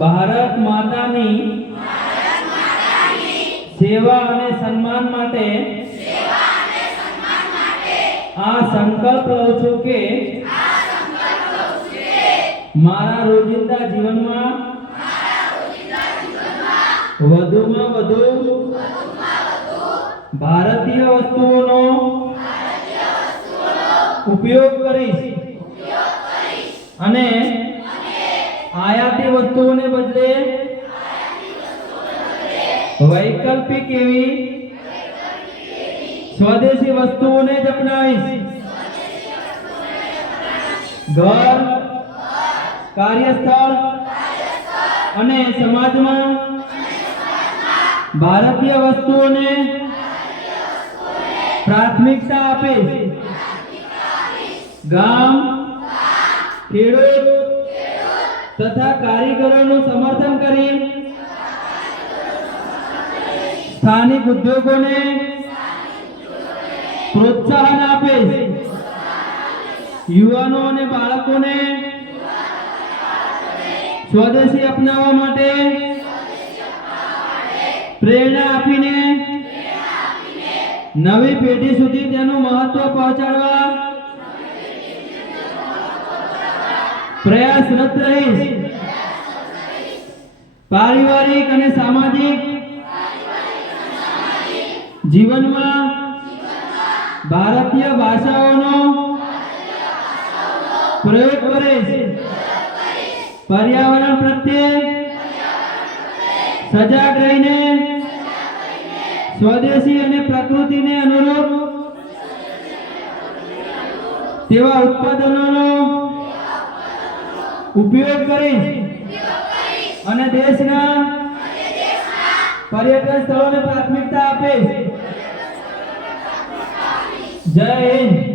ભારત માતાની સેવા અને સન્માન માટે આ સંકલ્પ લઉં છું કે મારા રોજિંદા જીવનમાં વધુમાં વધુ ભારતીય વસ્તુઓનો ઉપયોગ કરીશ અને આયાતી વસ્તુઓને બદલે વૈકલ્પિક એવી સ્વદેશી વસ્તુઓને જ અપનાવીશ। ઘર, કાર્યસ્થળ અને સમાજમાં ભારતીય વસ્તુઓને પ્રાથમિકતા આપીશ। ગામ, ખેડૂત તથા કારીગરોનું સમર્થન કરી સ્થાનિક ઉદ્યોગોને પ્રોત્સાહન આપીશ। યુવાનો અને બાળકોને સ્વદેશી અપનાવવા માટે પ્રેરણા આપીને નવી પેઢી સુધી તેનું મહત્વ પહોંચાડવા પ્રયાસરત રહીશ। પારિવારિક અને સામાજિક જીવનમાં ભારતીય ભાષાઓનો પ્રયોગ કરીશ। પર્યાવરણ પ્રત્યે સજાગ રહીને સ્વદેશી અને પ્રકૃતિને અનુરૂપ તેવા ઉત્પાદનોનો ઉપયોગ કરીશ અને દેશના પર્યટન સ્થળોને પ્રાથમિકતા આપીશ। જય હિન્દ।